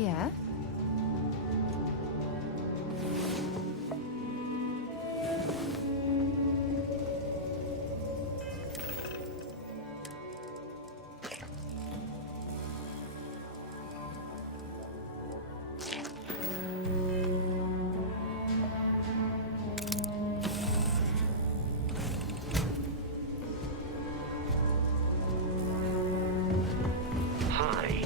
Yeah? Hi.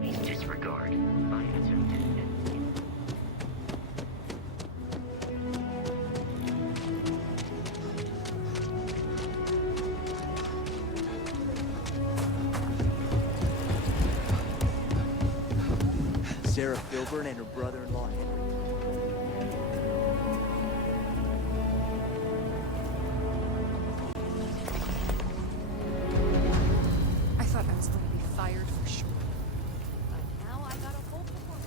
Please disregard my attempted. Sarah Filburn and her brother-in-law Henry. I thought I was going to be fired for sure. But now I got a whole performance.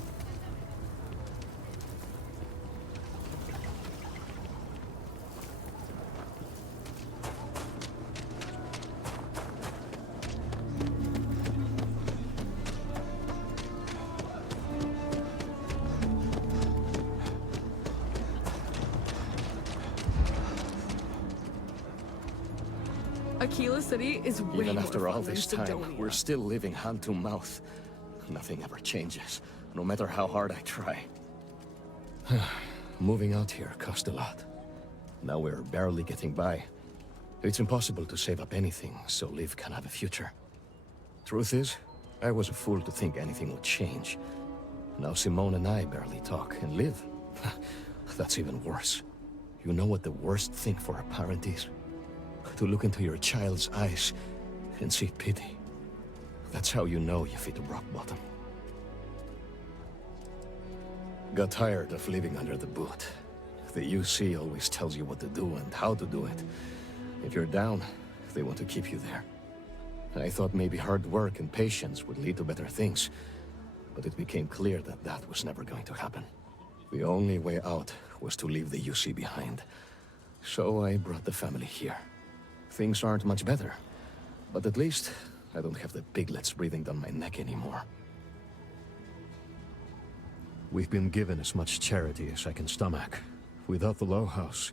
Aquila City is way Even more after fun all than this time, Sidonia. we're still living hand to mouth. Nothing ever changes, no matter how hard I try. Moving out here cost a lot. Now we're barely getting by. It's impossible to save up anything so Liv can have a future. Truth is, I was a fool to think anything would change. Now Simone and I barely talk, and Liv? That's even worse. You know what the worst thing for a parent is? To look into your child's eyes and see pity. That's how you know you've hit rock bottom. Got tired of living under the boot. The UC always tells you what to do and how to do it. If you're down, they want to keep you there. I thought maybe hard work and patience would lead to better things, but it became clear that that was never going to happen. The only way out was to leave the UC behind. So I brought the family here. Things aren't much better, but at least I don't have the piglets breathing down my neck anymore. We've been given as much charity as I can stomach. Without the Low House,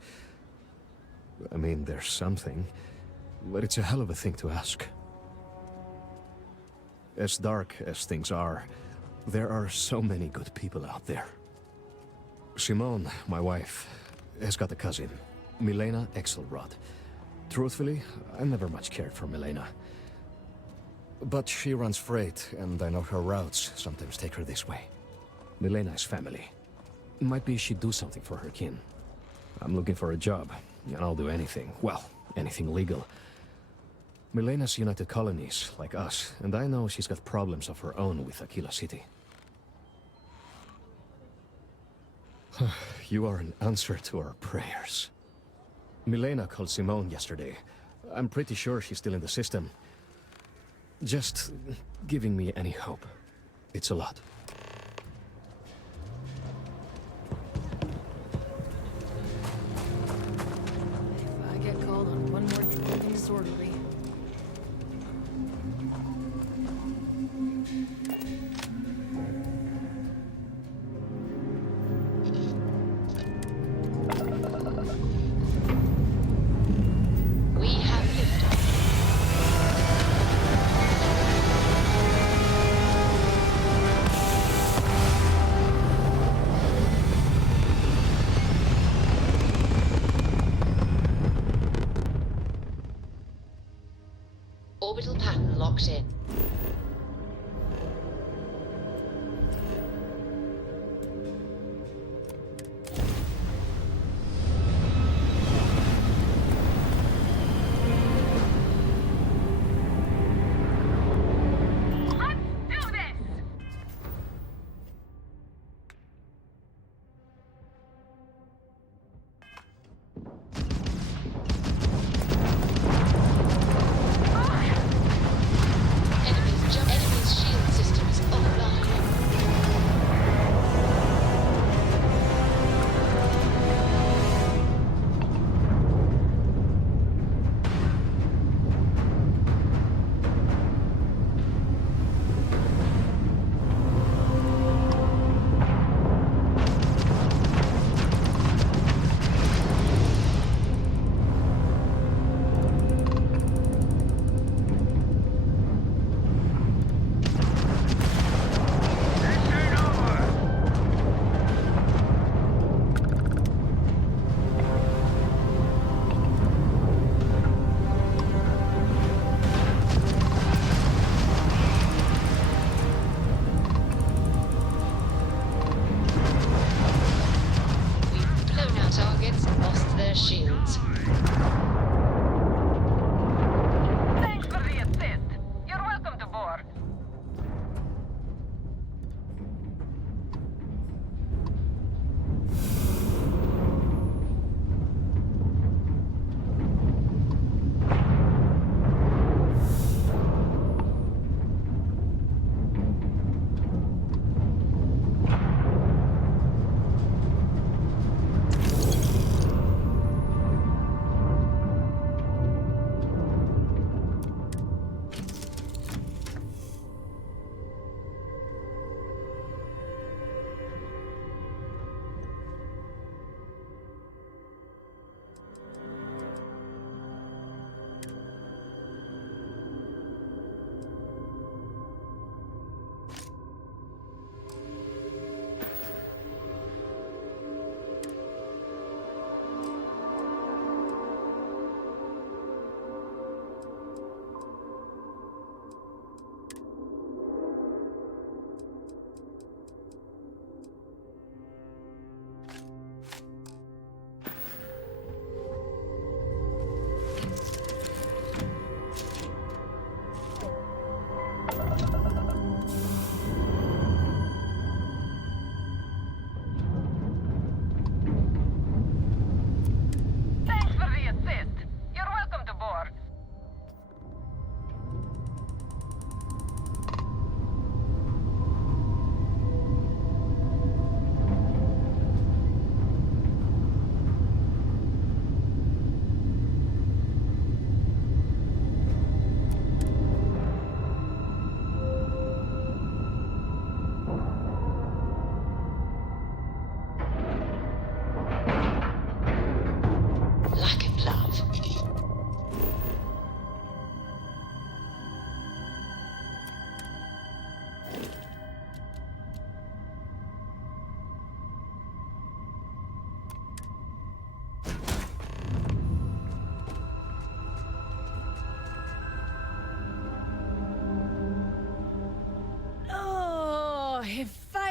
I mean, there's something, but it's a hell of a thing to ask. As dark as things are, there are so many good people out there. Simone, my wife, has got a cousin, Milena Exelrod. Truthfully, I never much cared for Milena. But she runs freight, and I know her routes sometimes take her this way. Milena is family. Might be she'd do something for her kin. I'm looking for a job, and I'll do anything. Well, anything legal. Milena's United Colonies, like us, and I know she's got problems of her own with Aquila City. You are an answer to our prayers. Milena called Simone yesterday. I'm pretty sure she's still in the system. Just giving me any hope. It's a lot. If I get called on one more drunken disorderly. We have liftoff. Orbital pattern locked in. Enemies jump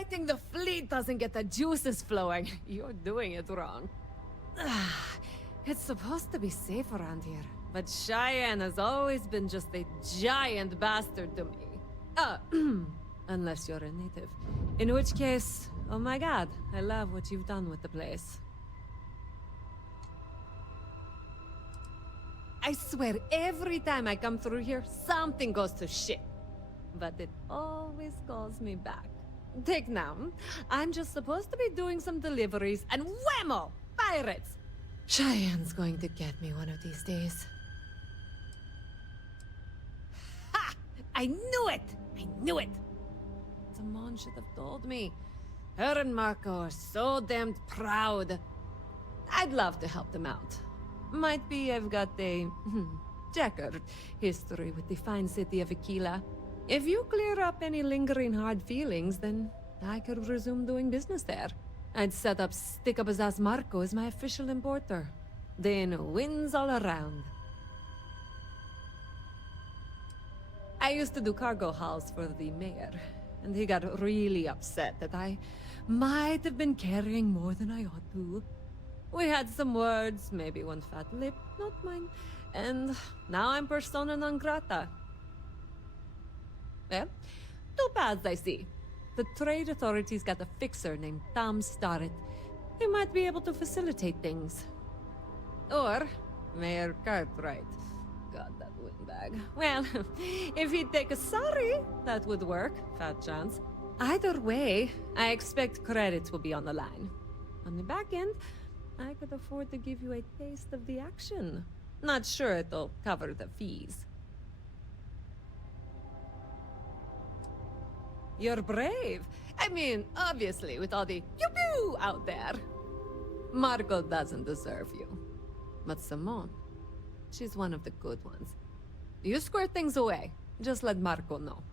Fighting the fleet doesn't get the juices flowing. You're doing it wrong. It's supposed to be safe around here, but Cheyenne has always been just a giant bastard to me. Unless you're a native. In which case, oh my god, I love what you've done with the place. I swear, every time I come through here, something goes to shit. But it always calls me back. Take now. I'm just supposed to be doing some deliveries, and whammo! Pirates! Cheyenne's going to get me one of these days. Ha! I knew it! I knew it! Simone should have told me. Her and Marco are so damned proud. I'd love to help them out. Might be I've got a checkered history with the fine city of Aquila. If you clear up any lingering hard feelings, then I could resume doing business there. I'd set up Stick-Up-His-Ass Marco as my official importer. Then wins all around. I used to do cargo hauls for the mayor, and he got really upset that I might have been carrying more than I ought to. We had some words, maybe one fat lip, not mine, and now I'm persona non grata. Well, two paths I see. The trade authorities got a fixer named Tom Starrett. He might be able to facilitate things. Or Mayor Cartwright. God, that windbag. Well, if he'd take a sorry, that would work. Fat chance. Either way, I expect credits will be on the line. On the back end, I could afford to give you a taste of the action. Not sure it'll cover the fees. You're brave. I mean, obviously, with all the pew-pew out there. Marco doesn't deserve you. But Simone, she's one of the good ones. You square things away. Just let Marco know.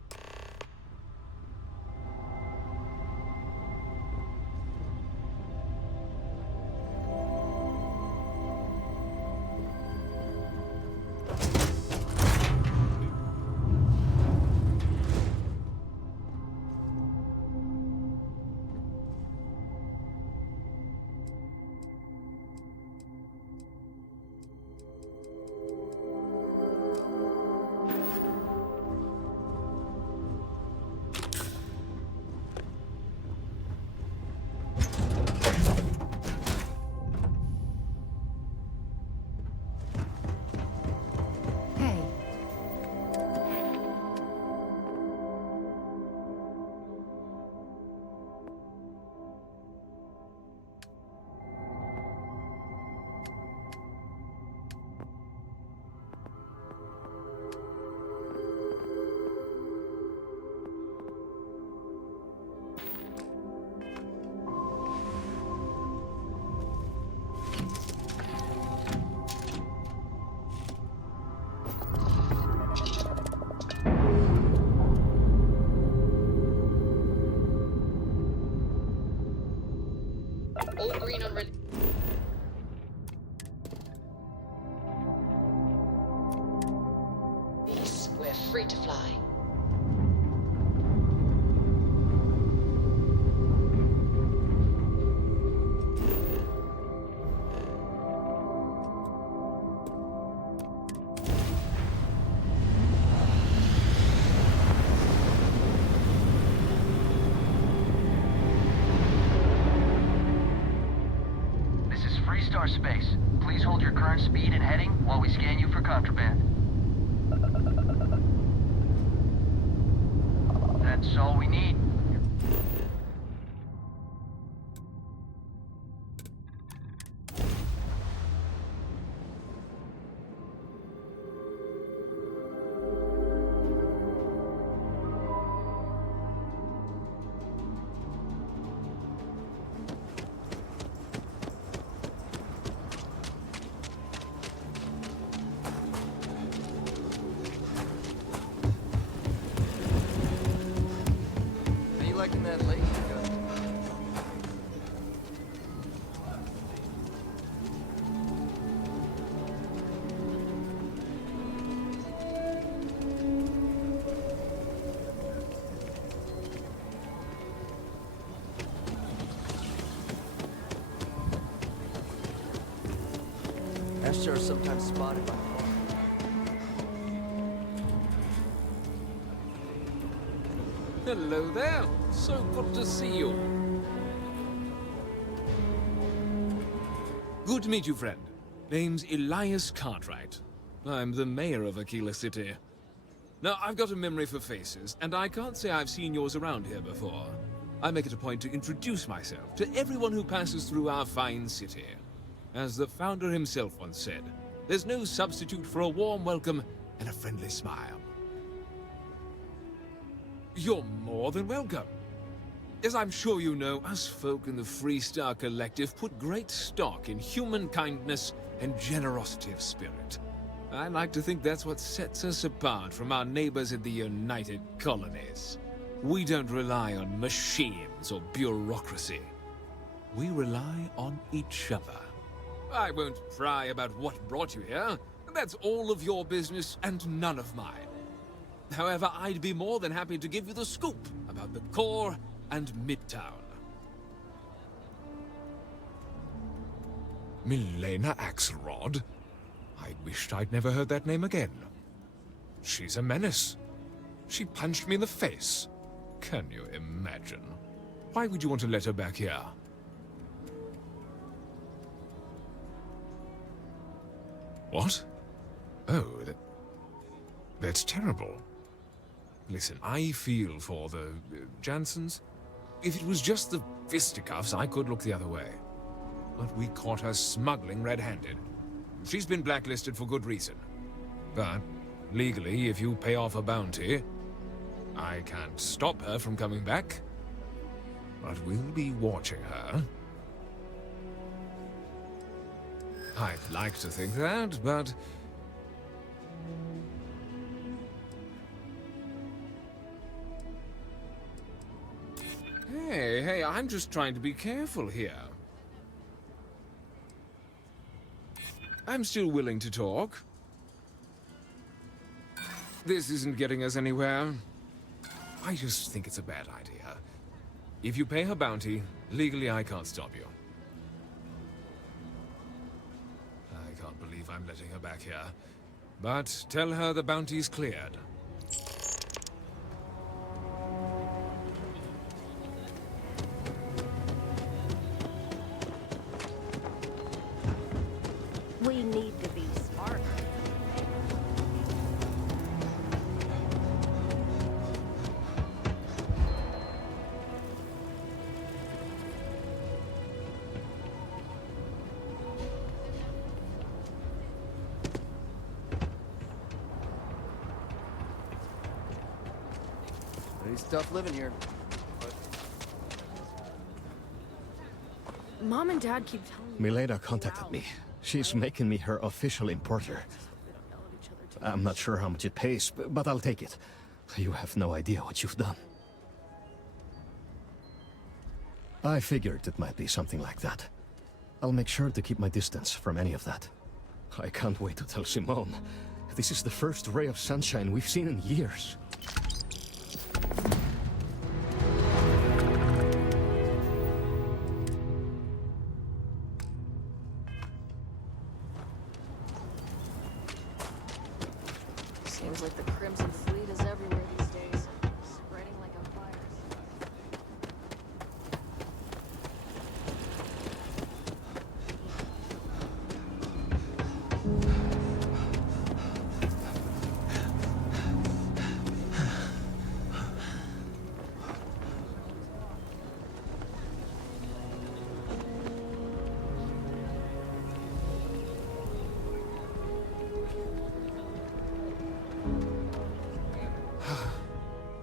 All green on red. We're free to fly. Star Space. Please hold your current speed and heading while we scan you for contraband. That's all we need. Liking that laser gun. Monsters are sometimes spotted by car. Hello there. So good to see you. Good to meet you, friend. Name's Elias Cartwright. I'm the mayor of Aquila City. Now, I've got a memory for faces, and I can't say I've seen yours around here before. I make it a point to introduce myself to everyone who passes through our fine city. As the founder himself once said, there's no substitute for a warm welcome and a friendly smile. You're more than welcome. As I'm sure you know, us folk in the Freestar Collective put great stock in human kindness and generosity of spirit. I like to think that's what sets us apart from our neighbors in the United Colonies. We don't rely on machines or bureaucracy. We rely on each other. I won't pry about what brought you here. That's all of your business and none of mine. However, I'd be more than happy to give you the scoop about the core and Midtown. Milena Axelrod? I wished I'd never heard that name again. She's a menace. She punched me in the face. Can you imagine? Why would you want to let her back here? What? Oh, that's terrible. Listen, I feel for the Jansons. If it was just the fisticuffs, I could look the other way. But we caught her smuggling red-handed. She's been blacklisted for good reason. But, legally, if you pay off a bounty, I can't stop her from coming back. But we'll be watching her. I'd like to think that, but... Hey, I'm just trying to be careful here. I'm still willing to talk. This isn't getting us anywhere. I just think it's a bad idea. If you pay her bounty, legally I can't stop you. I can't believe I'm letting her back here. But tell her the bounty's cleared. We need to be smart. Pretty tough living here. Mom and Dad keep telling me. Milena contacted me. She's making me her official importer. I'm not sure how much it pays, but I'll take it. You have no idea what you've done. I figured it might be something like that. I'll make sure to keep my distance from any of that. I can't wait to tell Simone. This is the first ray of sunshine we've seen in years. Seems like the Crimson Fleet is everywhere these days, spreading like a virus.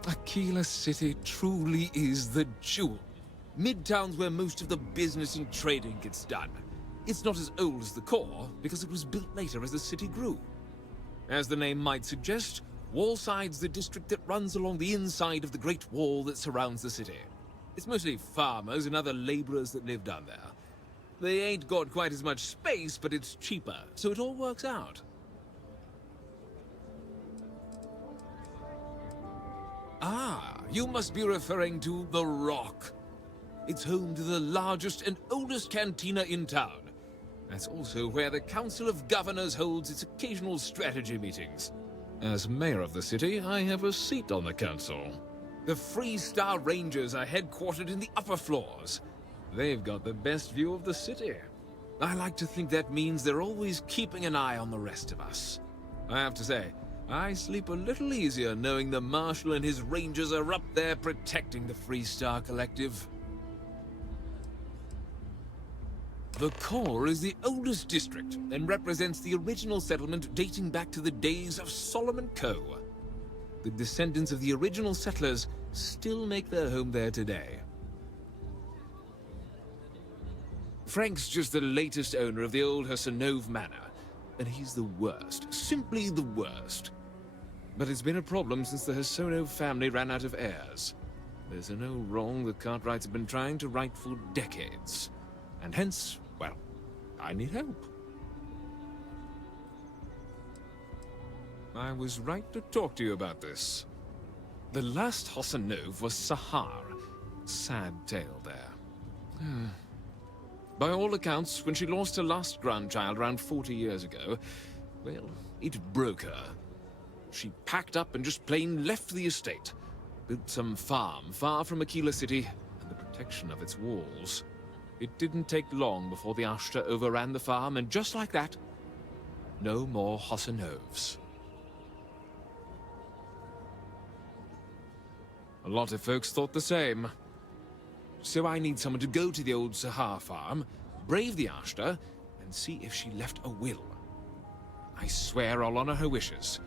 Aquila City truly is the jewel. Midtown's where most of the business and trading gets done. It's not as old as the core, because it was built later as the city grew. As the name might suggest, Wallside's the district that runs along the inside of the Great Wall that surrounds the city. It's mostly farmers and other laborers that live down there. They ain't got quite as much space, but it's cheaper, so it all works out. Ah, you must be referring to The Rock. It's home to the largest and oldest cantina in town. That's also where the Council of Governors holds its occasional strategy meetings. As mayor of the city, I have a seat on the council. The Freestar Rangers are headquartered in the upper floors. They've got the best view of the city. I like to think that means they're always keeping an eye on the rest of us. I have to say, I sleep a little easier knowing the Marshal and his Rangers are up there protecting the Freestar Collective. The core is the oldest district and represents the original settlement dating back to the days of Solomon Coe. The descendants of the original settlers still make their home there today. Frank's just the latest owner of the old Hassanove Manor, and he's the worst, simply the worst. But it's been a problem since the Hassanove family ran out of heirs. There's a no wrong the Cartwrights have been trying to right for decades, and hence, well, I need help. I was right to talk to you about this. The last Hassanove was Sahar. Sad tale there. By all accounts, when she lost her last grandchild around 40 years ago, well, it broke her. She packed up and just plain left the estate, built some farm far from Aquila City and the protection of its walls. It didn't take long before the Ashta overran the farm, and just like that, no more Hassanoves. A lot of folks thought the same. So I need someone to go to the old Sahar farm, brave the Ashta, and see if she left a will. I swear I'll honor her wishes.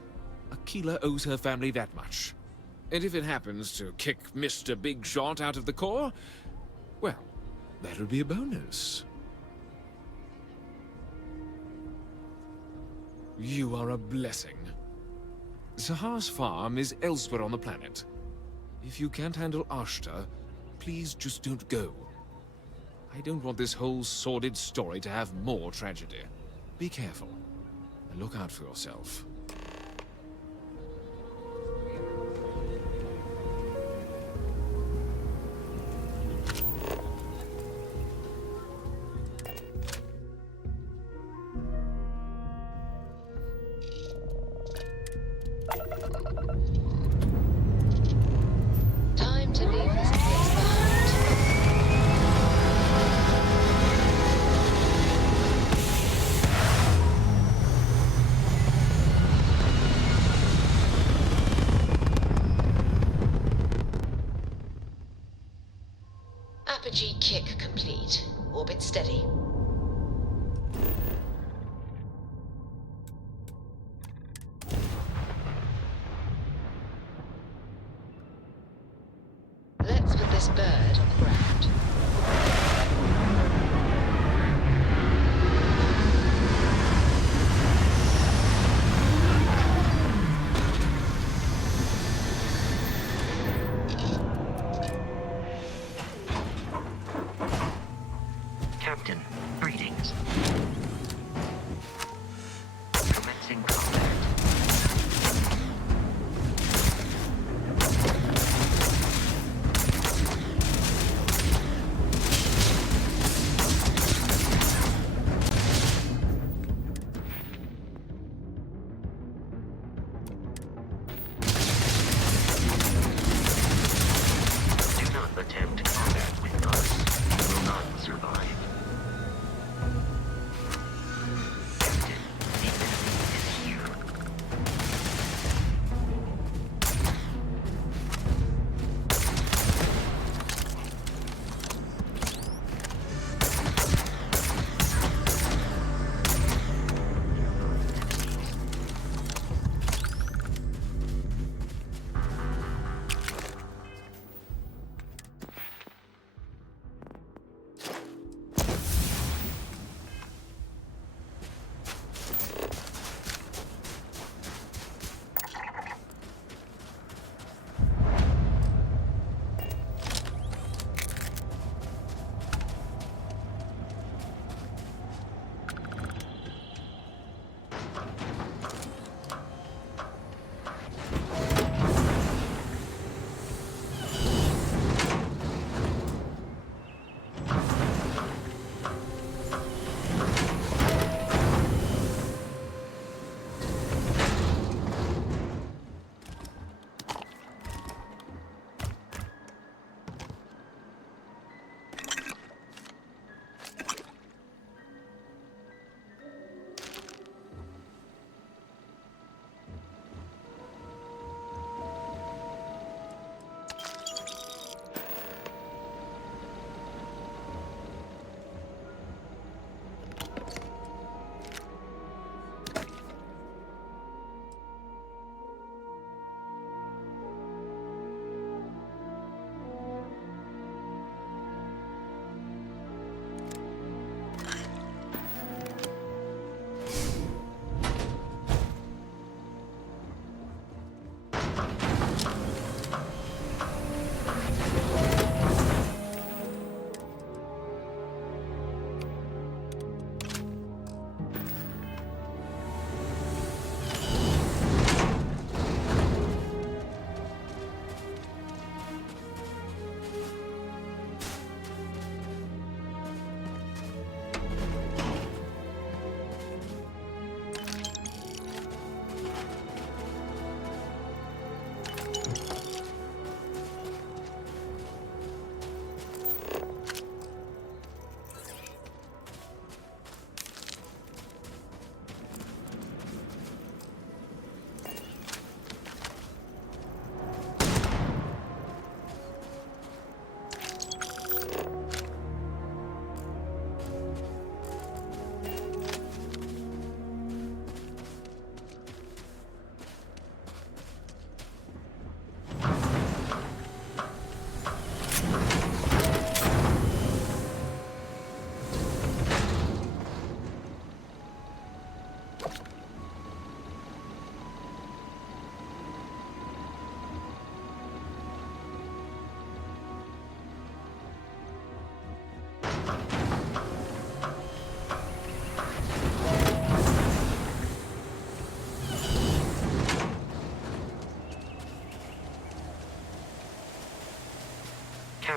Aquila owes her family that much. And if it happens to kick Mr. Big Shot out of the core, well, that'll be a bonus. You are a blessing. Sahar's farm is elsewhere on the planet. If you can't handle Ashta, please just don't go. I don't want this whole sordid story to have more tragedy. Be careful, and look out for yourself. Time to leave this place behind. Apogee kick complete. Orbit steady. Let's put this bird on the ground. Captain, greetings. Commencing combat.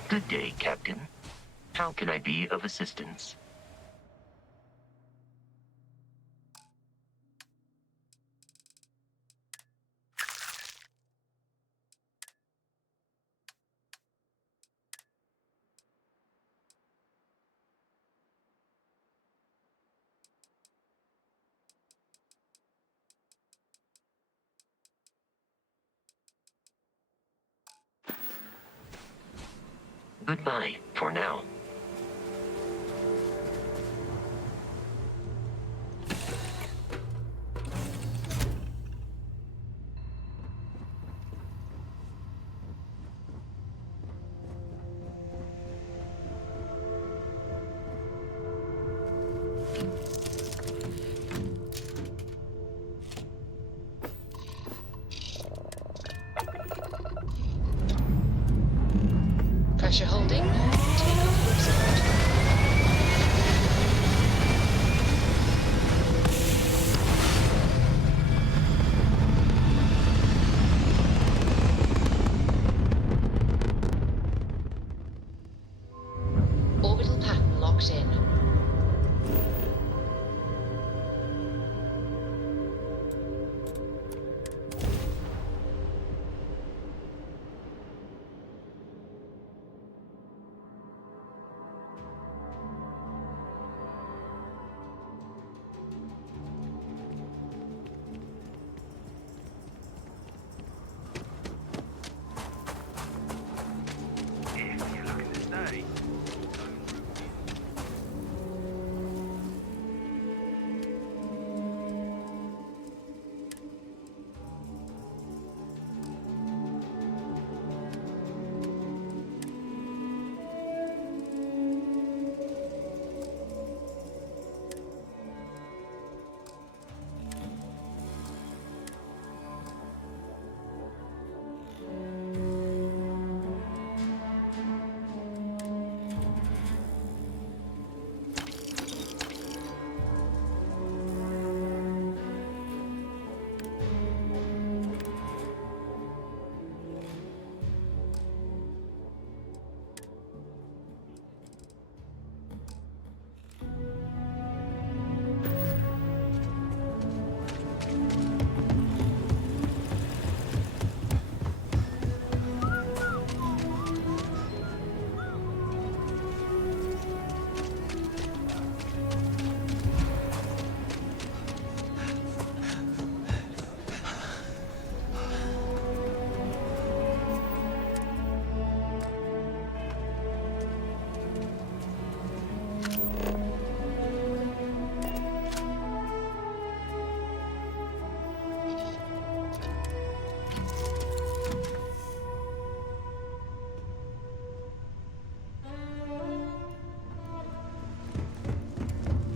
Good day, Captain. How can I be of assistance? Goodbye, for now. Pressure holding. Takeoff looks good. Orbital pattern locked in.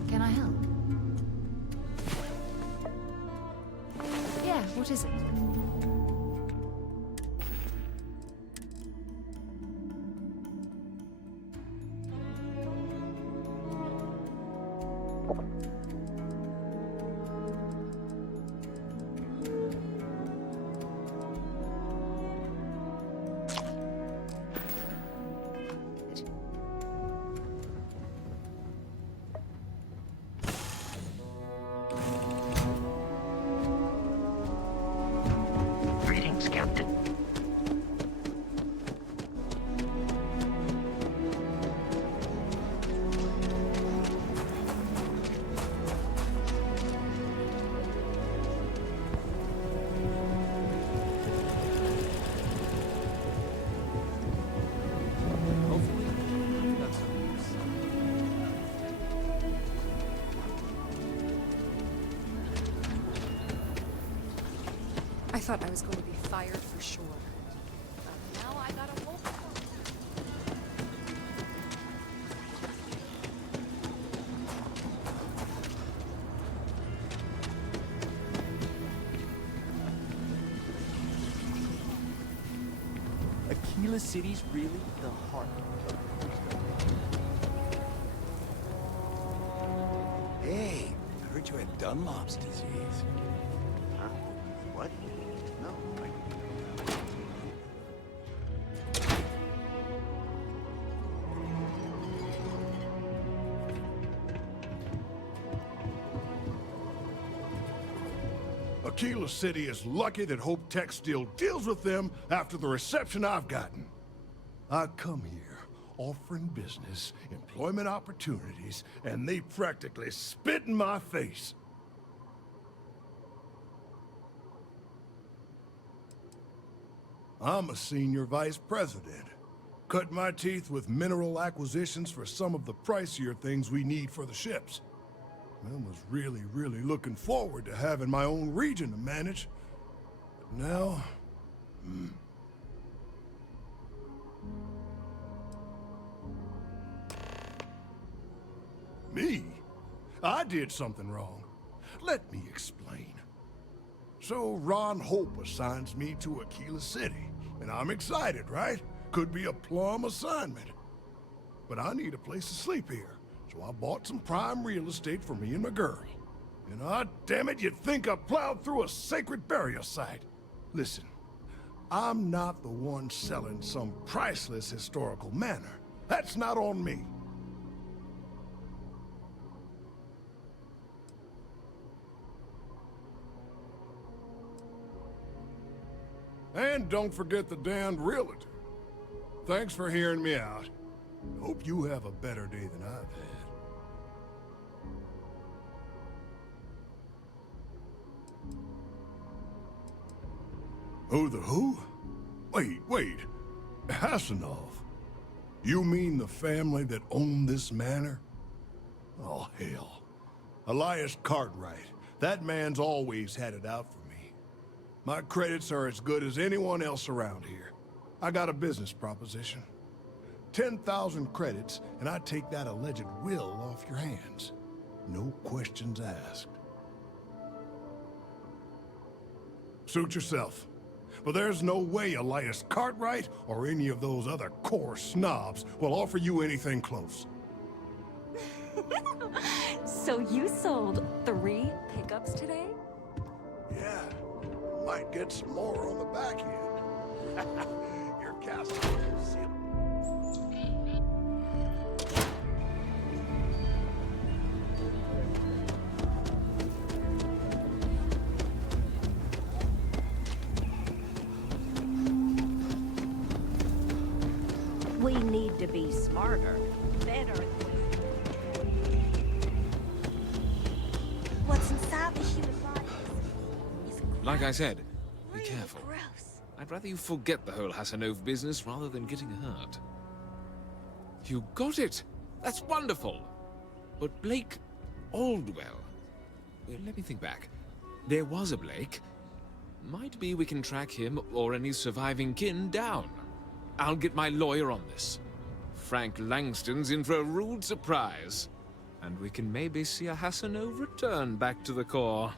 Can I help? Yeah, what is it? Greetings, Captain. I thought I was going to be fired for sure. But now I got a whole Aquila City's really the heart of Hey, I heard you had Dunlop's disease. Huh? What? No, Aquila City is lucky that Hope Tech still deals with them after the reception I've gotten. I come here offering business, employment opportunities, and they practically spit in my face. I'm a senior vice president. Cut my teeth with mineral acquisitions for some of the pricier things we need for the ships. I was really looking forward to having my own region to manage. But now... Me? I did something wrong. Let me explain. So Ron Hope assigns me to Aquila City, and I'm excited, right? Could be a plum assignment. But I need a place to sleep here, so I bought some prime real estate for me and my girl. And damn it, you'd think I plowed through a sacred burial site. Listen, I'm not the one selling some priceless historical manor. That's not on me. And don't forget the damned realtor. Thanks for hearing me out. Hope you have a better day than I've had. Who the who? Wait. Hassanov. You mean the family that owned this manor? Oh, hell. Elias Cartwright. That man's always had it out for me. My credits are as good as anyone else around here. I got a business proposition. 10,000 credits, and I take that alleged will off your hands. No questions asked. Suit yourself. But there's no way Elias Cartwright or any of those other core snobs will offer you anything close. So you sold 3 pickups today? Yeah. Might get some more on the back end. Your castle is sealed. We need to be smarter, better. What's inside the human body is Like I said, be careful. gross. I'd rather you forget the whole Hassanov business rather than getting hurt. You got it! That's wonderful! But Blake Aldwell... Let me think back. There was a Blake. Might be we can track him or any surviving kin down. I'll get my lawyer on this. Frank Langston's in for a rude surprise. And we can maybe see a Hassanov return back to the core.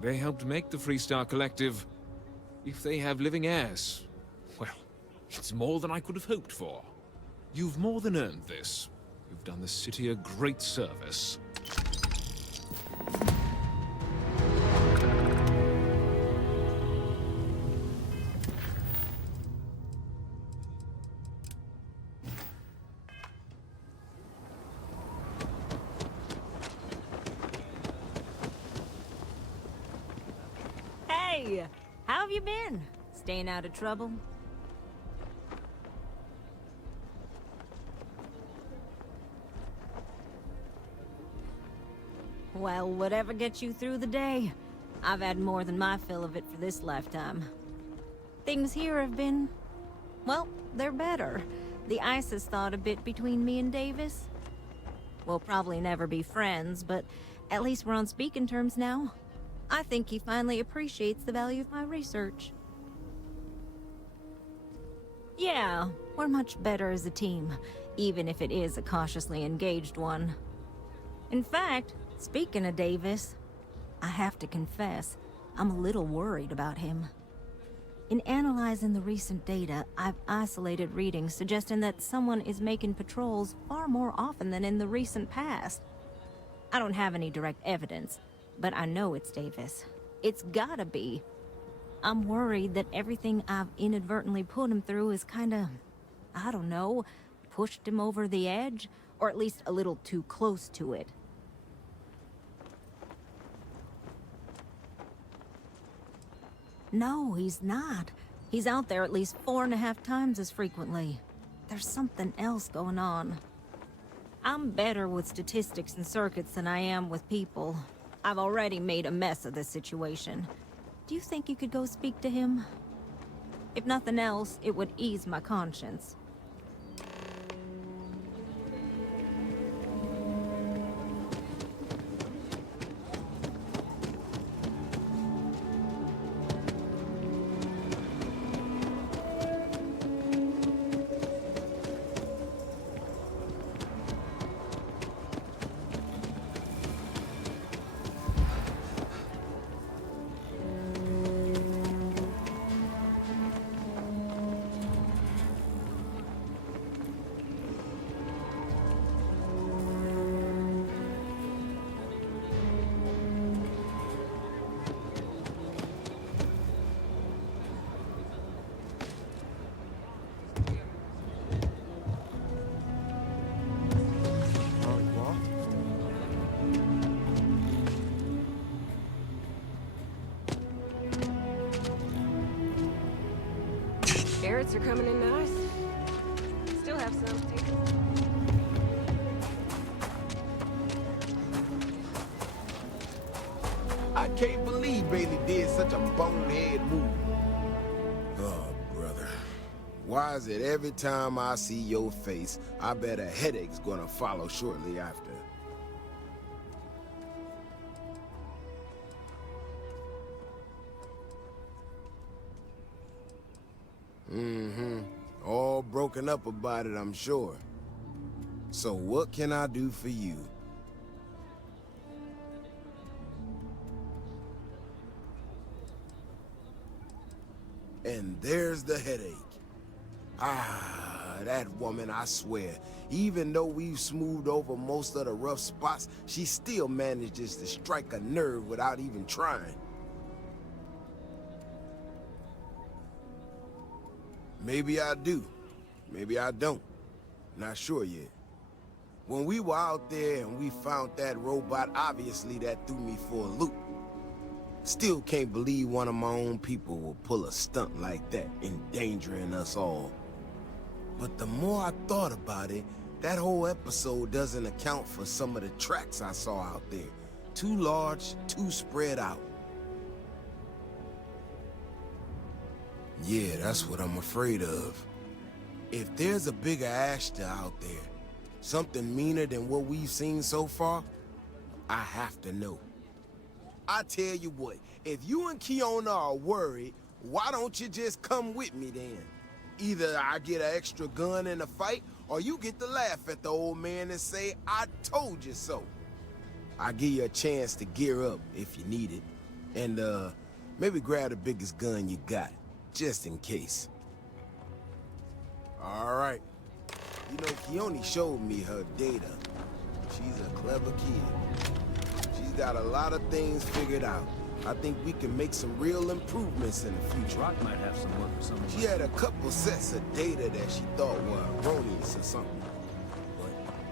They helped make the Freestar Collective. If they have living heirs, well, it's more than I could have hoped for. You've more than earned this. You've done the city a great service. Hey, how have you been? Staying out of trouble? Well, whatever gets you through the day. I've had more than my fill of it for this lifetime. Things here have been... well, they're better. The ice has thawed a bit between me and Davis. We'll probably never be friends, but at least we're on speaking terms now. I think he finally appreciates the value of my research. Yeah, we're much better as a team, even if it is a cautiously engaged one. In fact, speaking of Davis, I have to confess, I'm a little worried about him. In analyzing the recent data, I've isolated readings suggesting that someone is making patrols far more often than in the recent past. I don't have any direct evidence, but I know it's Davis. It's gotta be. I'm worried that everything I've inadvertently put him through is kinda, I don't know, pushed him over the edge, or at least a little too close to it. No, he's not. He's out there at least 4.5 times as frequently. There's something else going on. I'm better with statistics and circuits than I am with people. I've already made a mess of this situation. Do you think you could go speak to him? If nothing else, it would ease my conscience. Carrots are coming in nice. Still have some. Take them. I can't believe Bailey did such a bonehead move. Oh, brother. Why is it every time I see your face, I bet a headache's gonna follow shortly after? All broken up about it, I'm sure. So what can I do for you? And there's the headache. Ah, that woman, I swear. Even though we've smoothed over most of the rough spots, she still manages to strike a nerve without even trying. Maybe I do. Maybe I don't. Not sure yet. When we were out there and we found that robot, obviously that threw me for a loop. Still can't believe one of my own people will pull a stunt like that, endangering us all. But the more I thought about it, that whole episode doesn't account for some of the tracks I saw out there. Too large, too spread out. Yeah, that's what I'm afraid of. If there's a bigger Ashta out there, something meaner than what we've seen so far, I have to know. I tell you what, if you and Kiona are worried, why don't you just come with me then? Either I get an extra gun in the fight, or you get to laugh at the old man and say, I told you so. I'll give you a chance to gear up if you need it. And, maybe grab the biggest gun you got, just in case. All right. You know, Keone showed me her data. She's a clever kid. She's got a lot of things figured out. I think we can make some real improvements in the future. Rock might have some work for someone. She had a couple sets of data that she thought were erroneous or something. But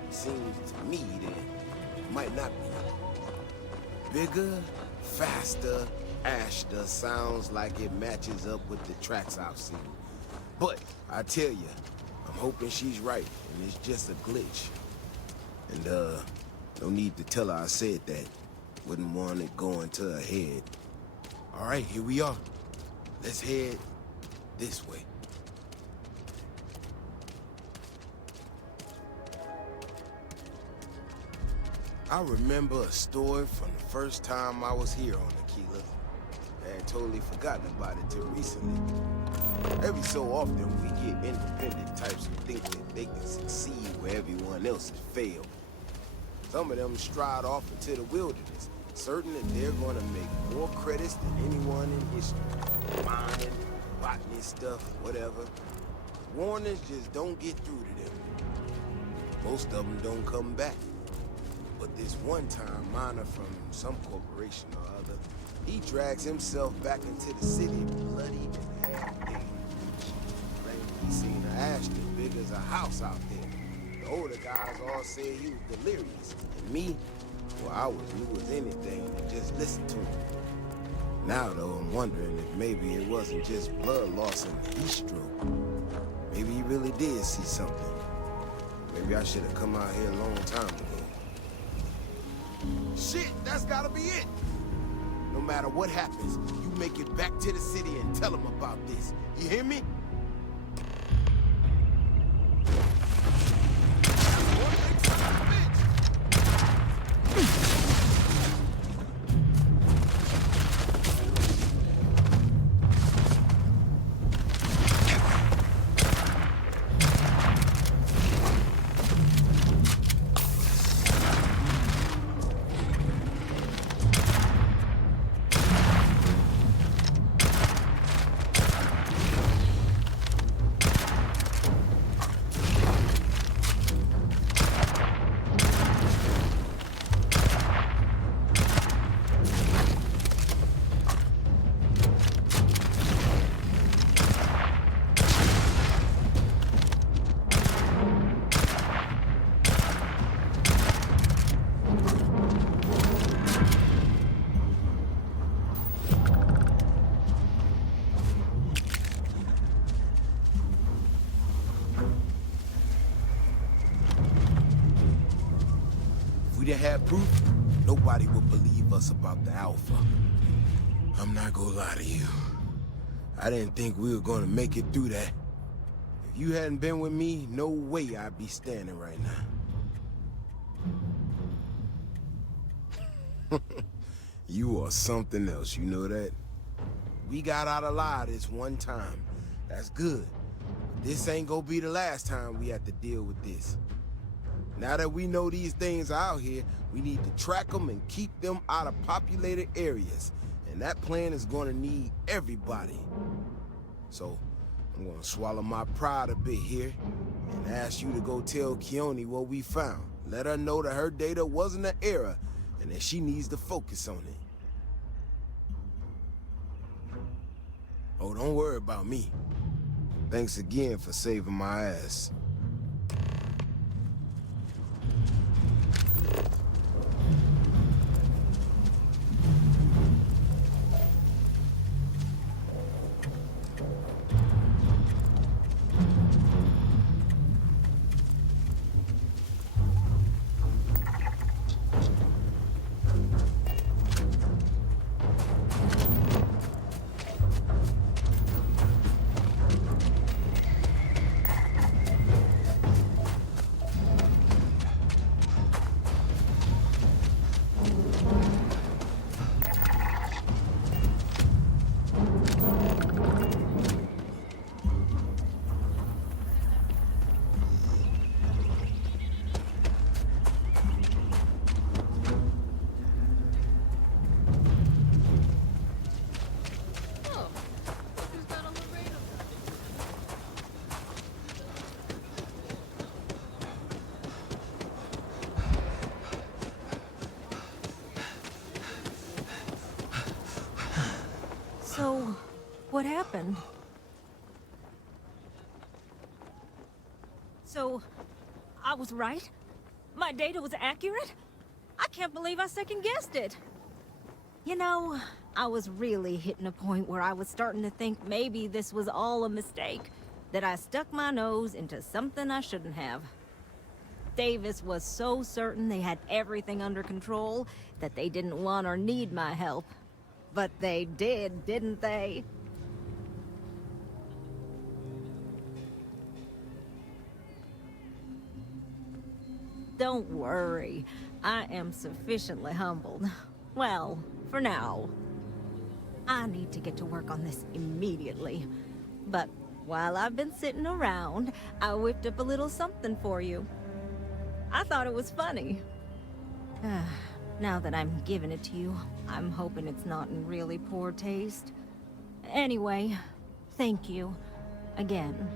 it seems to me that it might not be. Bigger, faster, Ashta sounds like it matches up with the tracks I've seen. But I tell you, I'm hoping she's right, and it's just a glitch. And, no need to tell her I said that. Wouldn't want it going to her head. All right, here we are. Let's head this way. I remember a story from the first time I was here on Aquila. I had totally forgotten about it till recently. Every so often, we get independent types who think that they can succeed where everyone else has failed. Some of them stride off into the wilderness, certain that they're going to make more credits than anyone in history. Mining, botany stuff, whatever. Warnings just don't get through to them. Most of them don't come back. But this one-time miner from some corporation or other, he drags himself back into the city bloody and half-dead. Claimed he seen an ash as big as a house out there. The older guys all said he was delirious. And me, well, I was new as anything and just listened to him. Now, though, I'm wondering if maybe it wasn't just blood loss and heat stroke. Maybe he really did see something. Maybe I should have come out here a long time ago. Shit, that's gotta be it! No matter what happens, you make it back to the city and tell them about this. You hear me? If we didn't have proof, nobody would believe us about the Alpha. I'm not gonna lie to you. I didn't think we were gonna make it through that. If you hadn't been with me, no way I'd be standing right now. You are something else, you know that? We got out alive this one time. That's good. But this ain't gonna be the last time we have to deal with this. Now that we know these things are out here, we need to track them and keep them out of populated areas. And that plan is gonna need everybody. So, I'm gonna swallow my pride a bit here and ask you to go tell Keone what we found. Let her know that her data wasn't an error and that she needs to focus on it. Oh, don't worry about me. Thanks again for saving my ass. So, what happened? So, I was right? My data was accurate? I can't believe I second-guessed it. You know, I was really hitting a point where I was starting to think maybe this was all a mistake. That I stuck my nose into something I shouldn't have. Davis was so certain they had everything under control that they didn't want or need my help. But they did, didn't they? Don't worry. I am sufficiently humbled. Well, for now. I need to get to work on this immediately. But while I've been sitting around, I whipped up a little something for you. I thought it was funny. Now that I'm giving it to you, I'm hoping it's not in really poor taste. Anyway, thank you. Again.